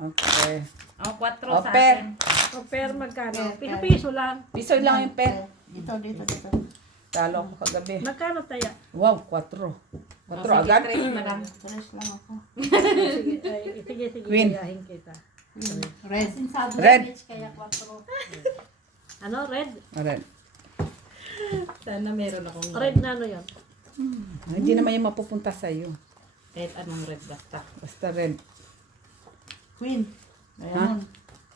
Okay. Oh, 4 O, sa per. akin. O, per magkano? Piso-piso lang. Piso lang yung per. Dito. Talo ako kagabi. Magkano tayo? Wow, 4. 4 Oh, agad. sige, 3 na lang. Tres lang ako. Sige, Queen. gayahin kita. Red. Red. Kaya 4. Ano, red? Red. Sana meron akong Red na ano yun? Hindi naman yung mapupunta sa'yo. Kahit anong red basta. Basta red. Queen. Ayan.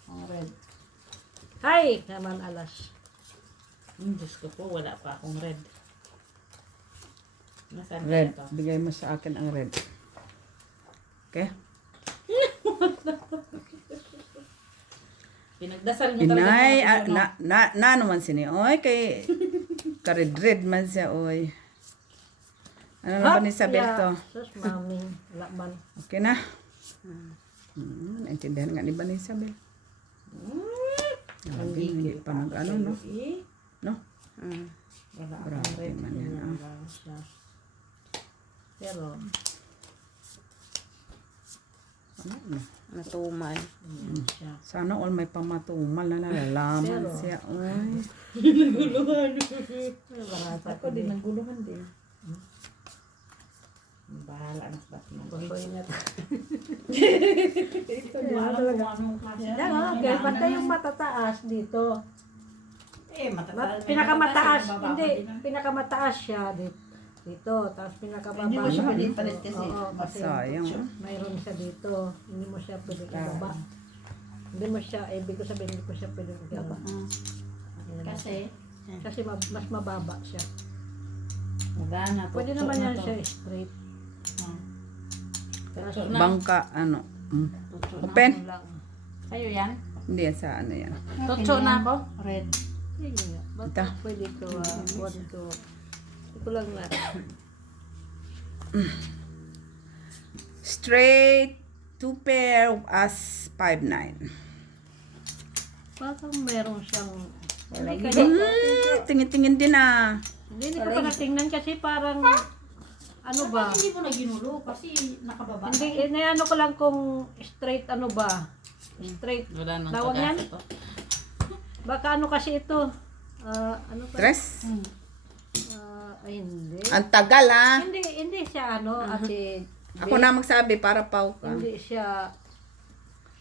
Ang red. Hi! Naman alas. Diyos ko po, wala pa akong red. Nasaan Red. kaya to? Bigay mo sa akin ang red. Okay? Pinagdasal mo Pinay, talaga. na naman sini. Oy, kay kared-red man siya, oy. Ano na ba ni Isabel to? Sus, mami. Wala man. Okay na? Naintindihan nga ni ba ni Isabel? Hindi pa nag-ano, no? No? Wala Grabe akong red. man yan, ah. Wala siya. Pero, Natumal. Siya. Sana all may pamatumal na nalalaman Pero- siya, oy. barata Ako din, naguluhan din. Bahala na sa batman. Bagoy na to. Ito, Wala talaga. Yan o, kaya basta yung matataas dito. Pinakamataas, hindi, pinakamataas siya dito. Tapos pinakababa. Hindi mo siya siya pwede dito. palit kasi. Oo, kasi Sayang. mayroon siya dito. Hindi mo siya pwede ibaba. Hindi mo siya, ibig ko sabihin, hindi ko siya pwede ibaba. Kasi mas mababa siya. Magana. Pwede naman yan siya straight. Tutso na. Bangka, ano. Tutso na. Open? Lang. Sa'yo yan? Hindi yan sa ano yan. Tutso na ako? Red. Sige nga. Ito. Basta pwede ko, want ko. Ito lang na. Straight, 2 pair as 5'9". Parang meron siyang, hindi kasi, Tingin-tingin din ah. hindi ko pa natingnan kasi parang, ano ba? Hindi mo na ginulo kasi nakababa. Hindi, ano ko lang kung straight ano ba? Straight. Wala nang Tawag yan? pag-asa to. Baka ano kasi ito? Ano pa? Dress? Ay, hindi. Ang tagal ah. Hindi siya ano, ate. Ako na magsabi para pau ka. Hindi siya,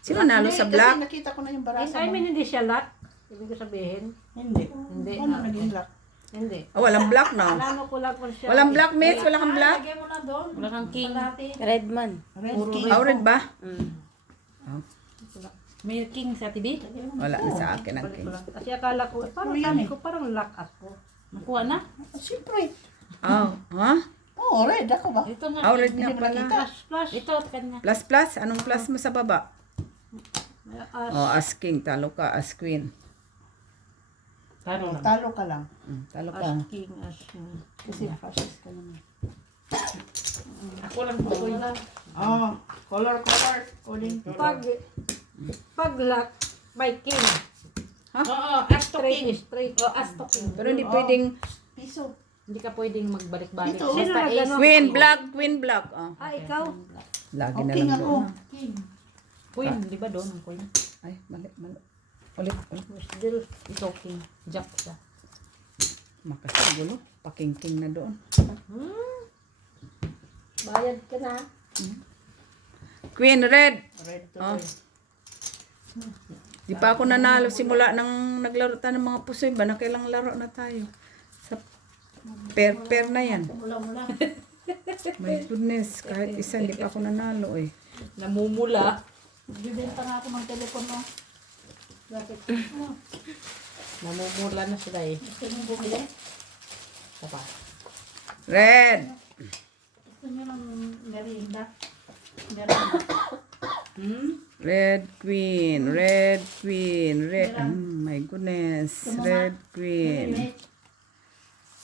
Sino nalo sa black? Kasi nakita ko na yung barasa I mo. mean, hindi siya lock. Ibig ko sabihin. Hindi. Hindi. Ano naging black? Hindi. Oh, walang black no? Ano ko lang kung siya. Walang black, miss? Wala kang black? Lagyan mo na doon. Wala kang king. Red king. Oh, red ba? May king sa TV? Wala na sa akin ang Balik king. ko lang. Kasi akala ko, parang yan sabi eh. ko, parang lock ako. Nakuha na? Siyempre. Oh, ha? Oo, red ako ba? Ito nga. Oh, red Hindi nga mo pala. nakita. Plus, Ito, kanya. Plus plus? Anong plus mo sa baba? as, Oh, as king. Talo ka. As queen. Taro lang. Talo ka lang. Talo as ka. king, as king. Kasi fascist ka naman. Ako lang po. Oh, color. Coding. Pag lock, by king. Oo, as to Straight, king. straight. Oo, as to king. Pero hindi pwedeng Piso. Hindi ka pwedeng magbalik-balik. Ito. Sino Basta nagano? queen black, queen black. Oh. Ikaw? Lagi na King lang ako. doon. King. queen, di ba doon ang queen? Ay, mali. Ulit. Still, Ito king. Jack siya. Makasigulo. Pakingking na doon. bayad ka na. Queen red. Red to Oh. red. Di pa ako nanalo simula nang naglaro tayo ng mga pusoy ba na kailang laro na tayo. Sa pair na yan. Mula. My goodness, kahit isa hindi pa ako nanalo eh. Namumula. Bibenta nga ako ng telepono. Bakit? Namumula na sila eh. Gusto niyo bumili? Sapa. Red. Gusto niyo ng merienda? Merienda. Red queen, red queen, red. My goodness. Red queen.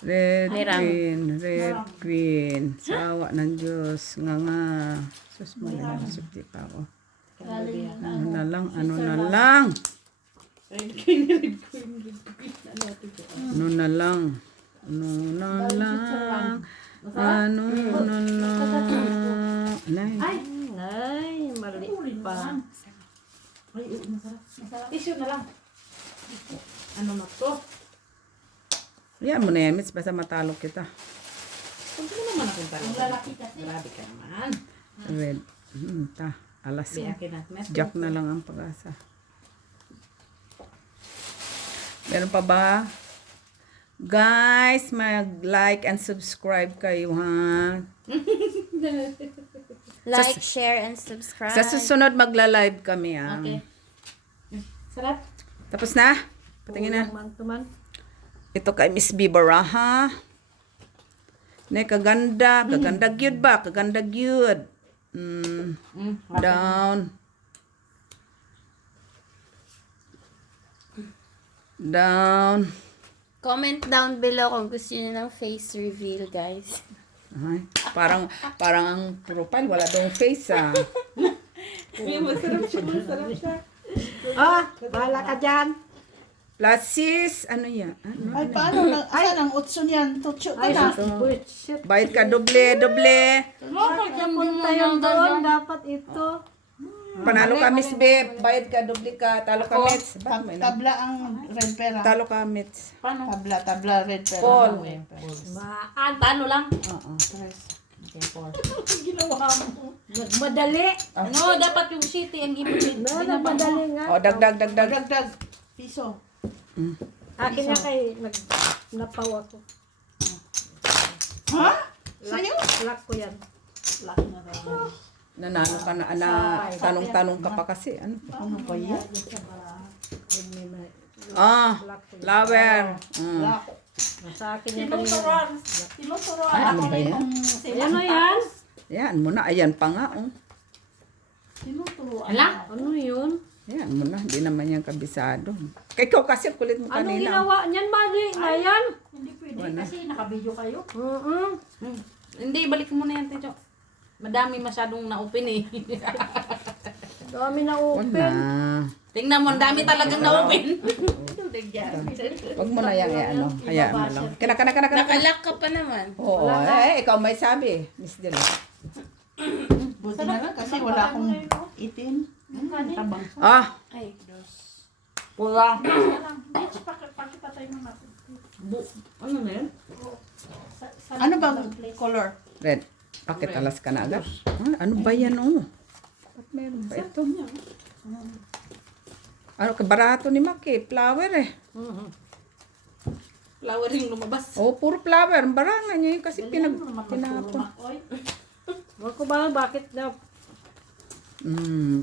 Red queen, red queen. Sawa ng Diyos. Nga. Sus mo na sipti pa ako. Ano na lang, ano na lang. Red queen, red queen, red queen. Ano ito? Ano na lang. Ano na lang. Ano na lang. Nay. Ay, mali pa. Ay, masarap. Masarap. Tissue na lang. Ano na to? Yan mo na yan, Mitch. Basta matalo kita. Kung mo naman akong Ang talaga. lalaki kasi. Grabe ka naman. Red. Alas Di ko. akin na. Jack na lang ang pag-asa. Meron pa ba? Guys, mag-like and subscribe kayo, ha? Like, share, and subscribe. Sa susunod, magla-live kami, ha? Okay. Sarap. Tapos na? Patingin na. Man to man. Ito kay Miss B. Baraha. Ne, kaganda. Kaganda gyud ba? Kaganda gyud. Down. Down. Comment down below kung gusto niyo ng face reveal, guys. Ay, parang ang profile wala dong face, ah. Ay, masarap siya. Masarap siya. Ah, bahala ka dyan. Plus sis, ano yan? Ano? Ay, paano? Saan ang utso niyan? Tutso ka Ay, na. bullshit. Bayad ka doble. Napunta yun doon, dapat ito. Panalo ka, Miss B. Bayad ka, doble ka. Talo ka, Mitz. Bakit may na? Tabla ang red pera. Talo ka, Mitz. Tabla, red pera. Paul. Maan. Talo lang. Oo. Okay, Paul. Ginawa mo. Nagmadali. Ano, dapat yung city ang ipit. Nagmadali nga. O, dagdag. Dagdag. Piso. Akin na kay napaw ako. Ha? Sa'yo? Lock ko yan. Nanalo ka na. Tanong-tanong ka pa kasi. Ano? Ano ba yan? Flower. Black. Sa akin yan kanina. Tinuturoan. Ano ba yan? Ano yan? Yan mo na. Ayan pa nga. Oh. Tinuturoan. Ala? Ano yun? Yan mo na. Hindi naman yan kabisado. Kay ikaw kasi kulit mo Anong kanina. ginawa niyan, Mali? Na yan? Hindi pwede kasi nakabidyo kayo. Hindi, balik mo na yan, Ticho. Madami masyadong na-open eh. Dami na Huwag open. na. Tingnan mo, ang dami talagang na-open. Huwag mo na yan. Ano. Hayaan mo lang. Kana. Nakalak ka pa naman. Oo. Ikaw may sabi. Miss Dilo. Buti na lang kasi wala akong itim. Tabang. Ah. Ay, Pula. Bitch, pakipatay mo natin. Ano na yan? Ano bang color? Red. Pakitalas ka na agad. Ano ba yan, oh? Ba't meron ba ito? Ano, barato ni Maki. Flower, eh. Flowering lumabas. Oh, puro flower. Ang baranga niya yun kasi pinapon. Huwag ko ba, bakit na?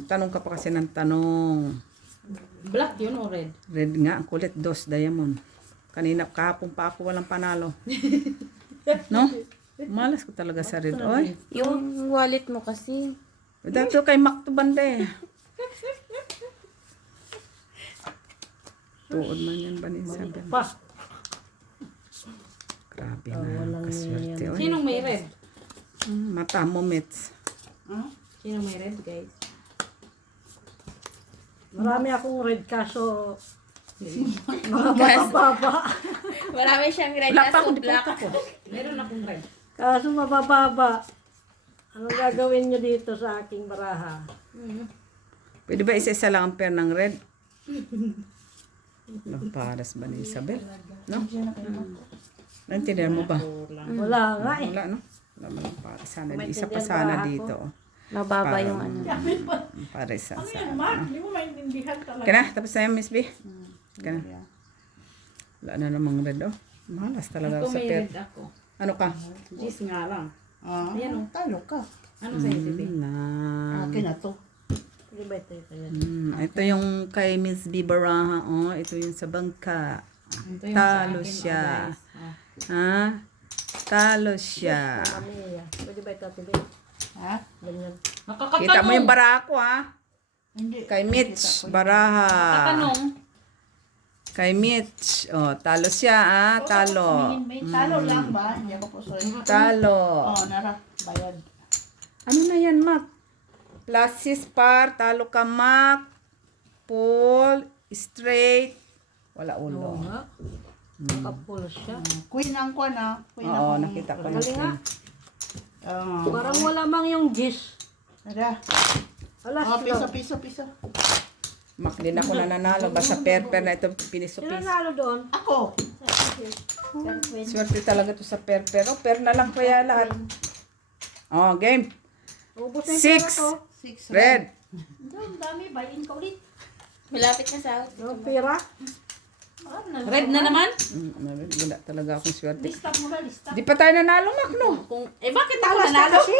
Tanong ka pa kasi ng tanong. Black yun o red? Red nga, ang kulit. Dos, diamond. Kanina, kahapon pa ako walang panalo. No? Malas ko talaga sa red. Oy, yung wallet mo kasi. dato kay Mac to banda eh. Tuod man yan ba ni sabi? Pa. Grabe na, kaswerte. Oy. Sinong may red? Mata mo, Mitz. Sinong may red, guys? Marami akong red kaso mababa. Marami siyang red Black pa kaso ako, black. Meron akong red. Kaso mababa. Anong gagawin nyo dito sa aking baraha? Pwede ba isa-isa lang ang pair ng red? Nagparas ba ni Isabel? No? Naintindihan mo ba? Wala nga eh. Wala, no? Wala mo lang para sana. Maintindihan Isa pa ba sana ako? dito. oh. Mababa yung ano. Para isa Ano sa... yan, Mark? Hindi mo maintindihan talaga. Kaya na, tapos na yan, Miss B. Kaya na. Wala na namang red, oh. Malas talaga Ito ako sa may pair. red ako. Ano ka? Gis nga lang. Ayan o. Talo ka. Ano sa'yo, Titi? Na. Akin na to. Pwede ba ito yan? Ito yung kay Miss B. Baraha, oh. Ito yung sa bangka. Ito yung Talo sa akin, siya. oh, guys. Ha? Talo siya. Kami, pwede ba ito tili? Ha? Ganyan. Nakakatanong. Kita mo yung bara ko, ha? Hindi. Kay Mitch, Baraha. Nakakatanong. Kay Mitch. Oh, talo siya, ah. Talo. Talo lang ba? Hindi ako po sorry. Talo. Oh, nara. Bayad. Ano na yan, Mac? Plus par, talo ka, Mac. Pull, straight. Wala Oo ulo. nga. Nakapulo siya. Queen ang kwan ah. Queen Oo, ang nakita ko na. Galing nga. Oh. Parang wala mang yung gis. Nara. Alas Oh, lang. piso. Mak, din ako nananalo. Basta per na ito Sino pinisupis. nalo doon? Ako. Swerte talaga to sa per. Pero per na lang kaya lahat. Oh, game. Ubus na yung pera 6. ko. 6 Red. Ang dami, bayin ka ulit. Malapit na sa out. Yung pera. Red na naman? Wala talaga akong swerte. Lista mo na, lista. Di pa tayo nanalo, Mak, no? Kung, bakit ako Talas na nanalo? kasi.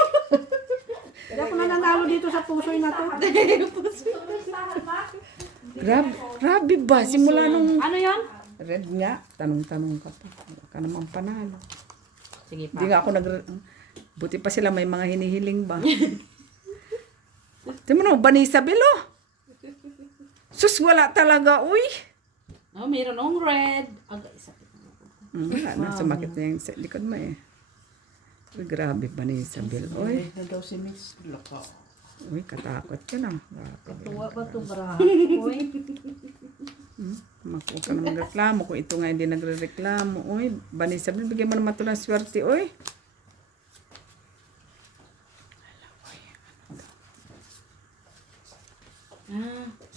Hindi ako nananalo dito sa pusoy na to. Listahan pa. Grabe ba? Simula nung Ano yan? red nga, tanong-tanong ka pa. Wala ka naman panalo. Sige Hindi nga ako buti pa sila may mga hinihiling ba? Tingnan mo, Banisabel, oh. Sus, wala talaga, uy. Oh, mayroon ng red. Agay, sakit. Wala na, sumakit na yung sa likod mo eh. Uy, grabe, Banisabel, uy. na daw si Miss Loko. Uy, katakot ka na. Grabe. Tuwa ba ito baraha? Uy. Huwag ka na magreklamo. Kung ito nga hindi nagre-reklamo, uy. Banisabel, bigyan mo naman ito ng swerte, uy.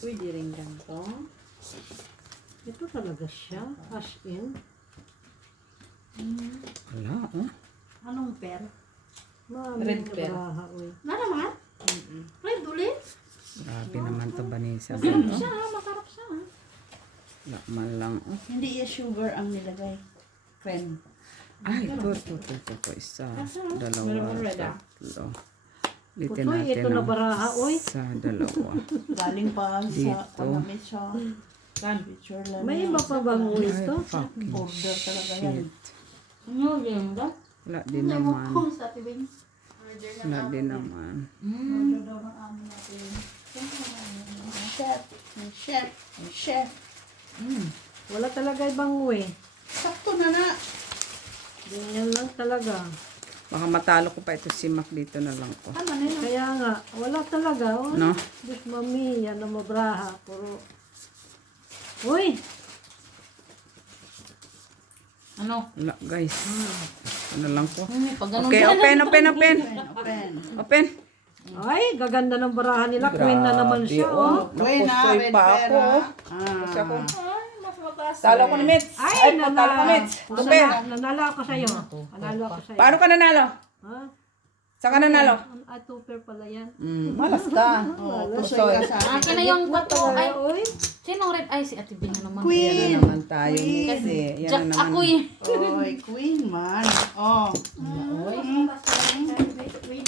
Pwede rin ganito. Ito talaga siya. As in. Wala, oh. Anong per? Mami, Red pear. baraha, uy. Na naman? Red ulit? Grabe naman ito, Banisabel, oh. Siya ha, makarap siya ha. Wala man lang, oh. Hindi yung sugar ang nilagay. Friend. Ay, ito. Isa, dalawa, tatlo. Ulitin Pusoy, natin ito na ang baraha, uy. Isa, dalawa. Galing pa Dito. sa panamit siya. Picture lang. May iba pa bang uwi Ay, ito? fucking Border talaga yan. shit. Ano yun ba? Wala din naman. Kung sa tibing. Wala din naman. Order daw ng amin natin. Chef. Chef. Chef. Wala talaga ibang uwi. Sakto na na. Ganyan lang talaga. Baka matalo ko pa ito si Mac dito na lang ko. Ano na yun? Kaya nga, wala talaga. Oh. No? Diyos mami, yan ang mabraha. Puro. Uy! Ano? Wala, guys. Ano lang ko. Pag ganun Okay, open. Open. Open. Ay, gaganda ng baraha nila. Queen na naman siya, oh. Uy na, Napusoy red pa pera. ako. Kasi ako. Talo ko ni Mitz. Ay, Ay, talo ko Mitz. Open. nanalo ako sa'yo. Nanalo ako sa'yo. Paano ka nanalo? Ha? Saan ka nanalo? Ah, two-pair pala yan. Malas ka. Pusoy ka sa Akin na yung kwato. Ay, Uy, sinong red? Ay, si Ate Bing na naman. Yan Queen. na naman tayo. Kasi, yan Jack na naman. ako eh. Oy, queen man. Oh.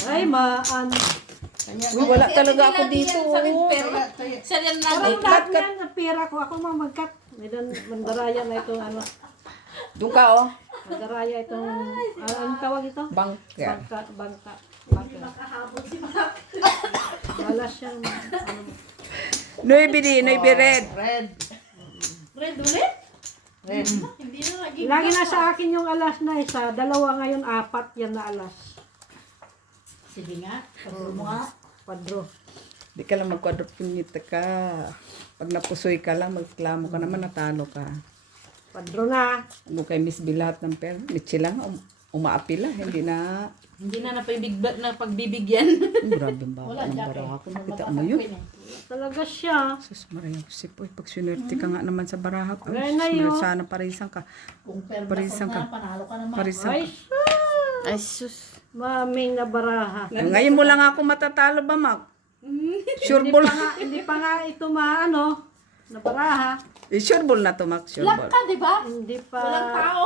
ay, Uy, wala talaga ako dito. Siya yan na. parang lahat yan, ang pera ko. Ako mamagkat. May mandaraya na itong ano. Doon ka, oh. Mandaraya itong, anong tawag ito? Bunker. Bangka. Wala siyang, Noy red. Red. Red ulit? Red. Hindi na lagi. lagi na sa akin yung alas na isa. Dalawa ngayon, 4 yan na alas. Sige nga. Pagod mo nga. Padro. Di ka lang magkwadrupinita ka. Pag napusoy ka lang, magklamo ka naman, natalo ka. Padro na. Ano kay Miss B lahat ng pera? Litsi lang, umaapila. Hindi na, Hindi na na pagbibigyan. grabe ba ako ng baraha ko. Nakita mo yun? Talaga siya. Sus, Maria Jose po. Pag sinwerte ka nga naman sa baraha. Gaya na yun. Sana parisan ka. Kung per Parisan ka. panalo ka naman. Parisan Ay, ka. Ay, sus. maming na baraha. Ngayon mo lang ako matatalo ba, Mac? Sure ball. Hindi pa nga ito maano, na baraha. Sure ball na to, Mac. Sure Lock ball. ka, di ba? Hindi pa. Walang tao.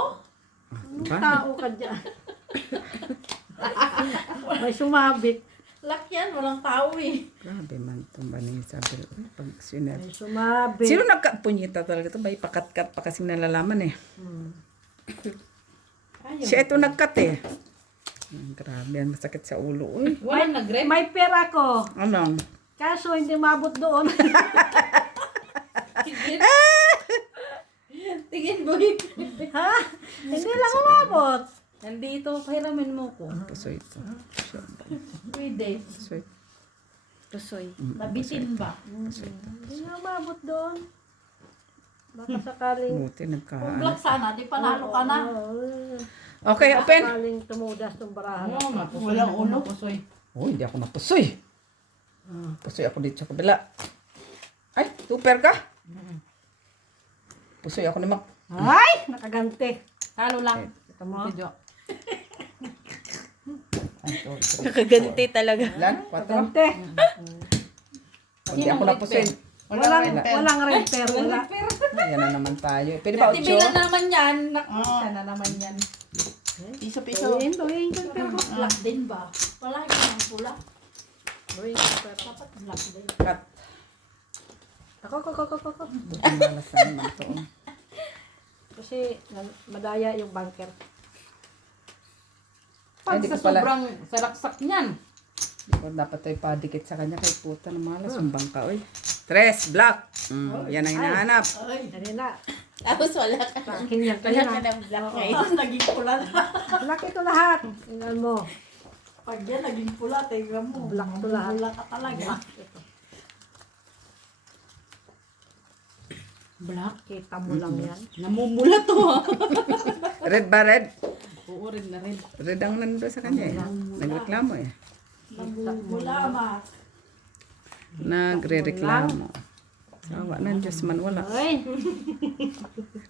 Diba? Tao ka dyan. May sumabit. Lock yan, walang tao eh. Grabe man itong Banisabel. Pag sinwerte. May sumabit. Sino nagkapunyita talaga ito? Bay, pakat-kat pa kasing nalalaman eh. Siya ito nagkat eh. Grabe, ang masakit sa ulo. Uy. Walang nag-red. May pera ko. Ano? Kaso hindi mabot doon. Tingin, boy. Ha? Hindi lang umabot. Nandito, pahiramin mo ko. Puso ito. Sure ball. Pwede. Puso ito. Tusoy. Nabitin ba? Hindi nga umabot doon. Baka sakaling... Buti Kung nagkaan. black sana, di panalo ka na. Okay, open. Sakaling tumudas ng baraha. Walang ulo. Pusoy. Oh, hindi ako napusoy. Pusoy ako dito sa kabila. Ay, Super ka? Pusoy ako ni Mac. Ay! Nakagante. Halo lang. Ito mo. Ito, Jo. Nakaganti talaga. Ilan? 4? Gante. Hindi ako na pusoy. Walang red pair. Wala. Yan na naman tayo. Pwede ba 8? Tibilan na naman yan. Ah. Sana naman yan. Piso-piso. Tuwing. Black din ba? Palagi ng pula. Dapat black din. Cut. Ako. Ang malas na naman to. Kasi madaya yung bunker. Pag Hindi sa ko pala- sobrang salaksak niyan. O, dapat tayo padikit sa kanya kay puta na malas. Sumbang ka, oy. 3, black. Yan ang hinahanap. Kanina. Tapos wala ka. Akin yan. Wala ka Kanina. ng black ngayon. Tapos naging pula na. Black ito lahat. Tingnan mo. Pag yan naging pula, tingnan mo. Black to lahat. Pula ka talaga. Black. Kita mo lang yan. Namumula to. Red ba red? Oo, rin na rin. Red ang nando sa kanya eh. Nagreklamo eh. Pula, ma. Nagre-reklamo. Sawa ng Diyos man wala. Ay.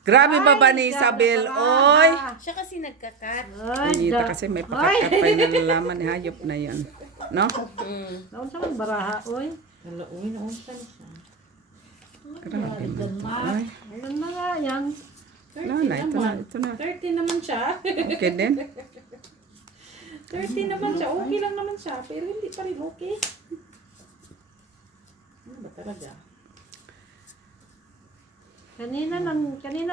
Grabe ba ba ni Isabel? Oy! Siya kasi nagkakat. Ay. Nita kasi may pakakat pa yung nalalaman ni hayop na yan. No? Naon sa baraha. Oy. Wala, uy, naunsan siya. Grabe man. Ay, Ayun na nga yan. wala na. Ito na. Ito na. 30 naman siya. Okay din. 30 naman siya. Okay lang naman siya. Pero hindi pa rin okay. Ano ba talaga? Kanina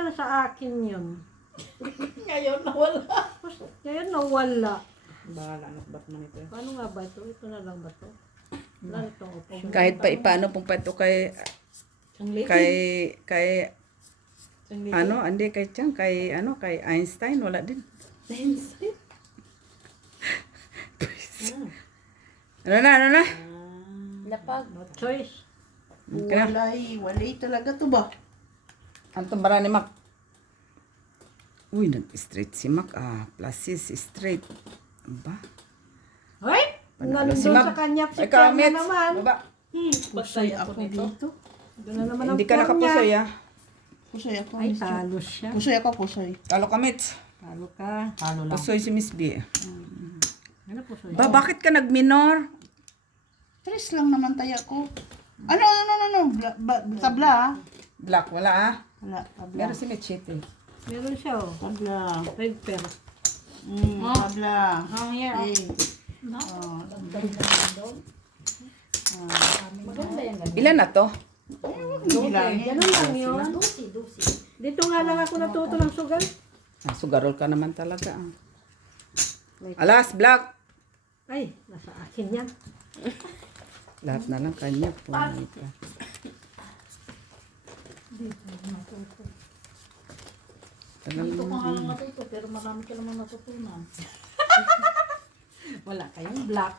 na sa akin yun. Ngayon nawala. Ngayon nawala. Bahala, nakbat man ito. Paano nga ba ito? Ito na lang ba ito? Wala itong option. Kahit pa ipaano pong pa ito kay ano, hindi kay Chang, kay ano, kay Einstein, wala din. Ano na? Lapag. No choice. Walay talaga to ba? Ang tumbara ni Mac. Uy, nag-straight si Mac. Plasis, straight. Ano ba? Hoy! Panalo Nandun si Mac. sa kanya si Ay, Pam na kamit. naman. Baba. Pusoy ako dito. Doon na naman ang Hindi ka Pam nakapusoy, niya. ah. Pusoy ako. Ay, Miss Jo. talo siya. Pusoy ako, pusoy. Talo kamit. Talo ka. Halo lang. Pusoy si Miss B. Ano po siya? Ba, bakit ka nag-minor? 3 lang naman tayo ko. Ano? Tabla ah. Black, wala ah. Wala, tabla. Meron si Mechete. Meron siya oh. Tabla. Red pair. Tabla. Oh, yeah. Maganda yan. Ilan na to? Ganun lang yun. Dusi. Dito nga lang ako natuto ng sugal. Sugarol ka naman talaga. Ah. Alas, black. Ay, nasa akin yan. Lahat na lang kanya po. Dito ko nga lang natuto, pero marami ka naman natutunan. Wala kayong black.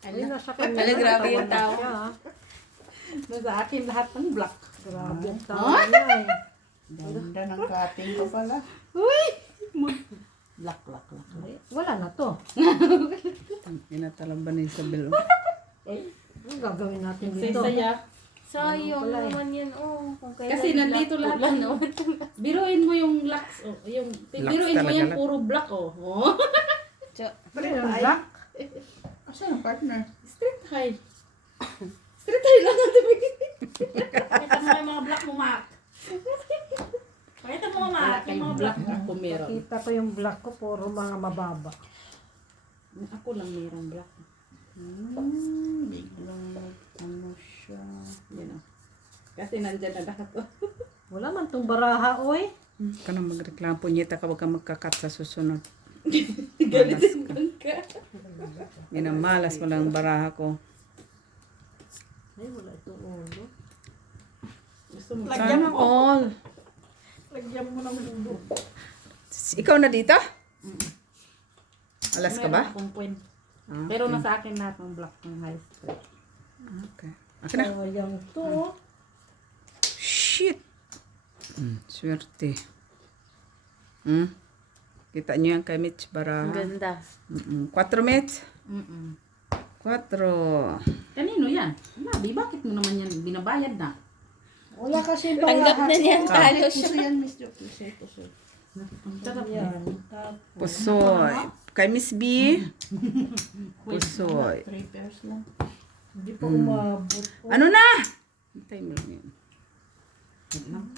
Ay, nasa kanya. Wala, grabe yung Natawa na tao. siya, ah. Nasa akin lahat ng black. Grabe ang tawa niya eh. Ganda ng cutting ko pala. Black. Wala na to. Inatalang ba ni Isabel? Anong gagawin natin dito? Saya. Sayang pala eh. naman yan. Oh, kung kailan Kasi nandito black, lahat wala ng- naman. Biruin mo yung blacks. Oh, yung, biruin mo talaga yan, lahat. puro black. Oh. Oh. Black? Kasi yung partner. Street high. Street high lang natin. Pakita mo yung mga black mo, Mac. Pakita mo, Wala Mac. Yung kayong mga black black mo. ako meron. Kita ko yung black ko, puro mga mababa. Ako lang meron black. Biglang ano siya. Yan oh. Kasi nandyan na lahat. Oh. Wala man tong baraha, oy. Ka na magreklamo. Punyeta ka, wag ka magkakat sa susunod. Galitin ka. Minamalas mo lang ang baraha ko. Ay, wala itong ulo. Gusto mo. Sana all. Lagyan mo ng dulo. Ikaw na dito? Alas ka Meron ba? akong point. Ah, Pero nasa akin lahat ng black ng high school. Okay. Akin na. Sayang to. Shit! Swerte. Kita nyo yan kay Mitch Ang Baraha. ganda. 4 Mitch? 4. Kanino yan? Labi, bakit mo naman yan binabayad na? Wala kasi Tanggap na niya, talo siya. Puso yan, Miss Jo. Puso. Yan. Tapos, Pusoy. Kay Miss B. Pusoy. 3 pairs lang. hindi pa umabot. Ano na? Hintay mo lang yun.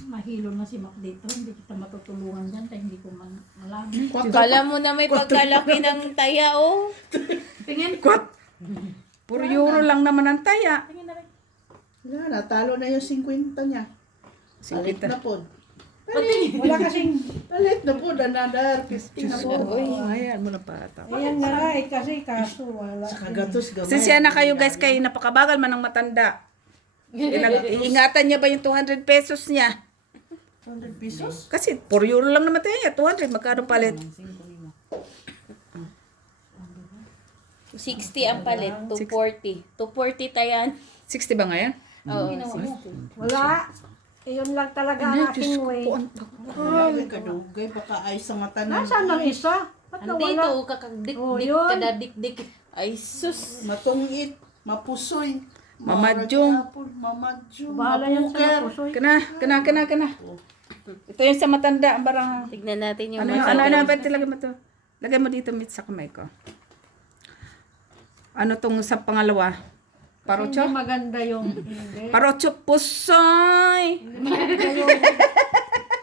Mahilo na si Mac dito. Hindi kita matutulungan dyan. Kaya hindi ko malaman. Kala mo na may pagkalaki ng taya, oh. Tingin. Kwat! Puro euro lang naman ang taya. Tingin na rin. Wala, natalo na yung 50 niya. Palit na po. Wala kasing, Palit na po, another 50 na po. Uy, ayan mo na pata. ayan nga kasi kaso wala. Kagatos gamay. Sisya na kayo guys kay napakabagal man ng matanda. Iingatan niya ba yung 200 pesos niya? 100 pesos? Kasi 4 euro lang naman tayo niya. 200, magkano palit? 60 ang palit, 240. 240 tayan. 60 ba ngayon? Oo. Wala. Iyon lang talaga ang aking way. Ay, kadugay, baka ay sa mata na. Nasaan ang isa? Ba't Andito, nawala? kakagdik-dik, Oh, yun. kadadikdik. Ay, sus. Matungit, mapusoy. Mamadyong. Mamadyong. Bahala yan mapuker. sa pusoy. Kana. Ito yung sa matanda, ang barang. Tignan natin yung Ano, mata. ba't lagay mo to? Lagay mo dito, mit sa kamay ko. Ano tong sa pangalawa? Parocho? Hindi maganda yung hindi. Parocho pusoy!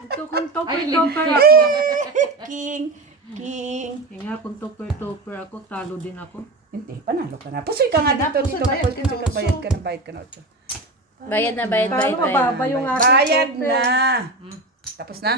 Ito kung topper ako. King! Kaya nga kung topper ako, talo din ako. Hindi, panalo ka na. Pusoy ka nga dito, Pusoy, dito. bayad ka na, Bayad ka na, bayad ka na. Ocho. Bayad na, bayad. Paano mababa yung aking Bayad topper? na! Tapos na?